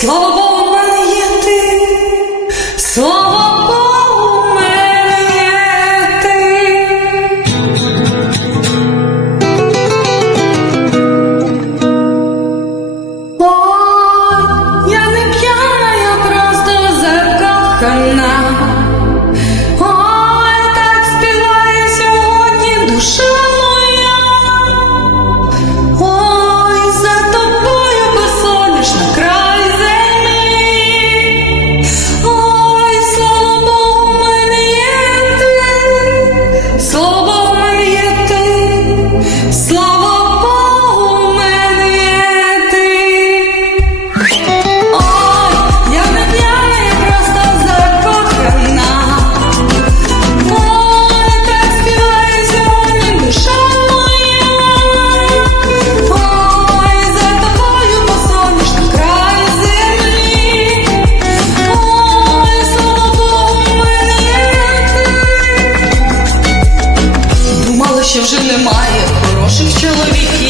Слава Богу, мене є ти, слава Богу, мене є ти. О, я не п'яна, я просто закохана. немає хороших чоловіків.